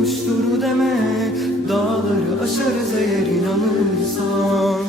yokuştur deme Dağları aşarız eğer inanırsan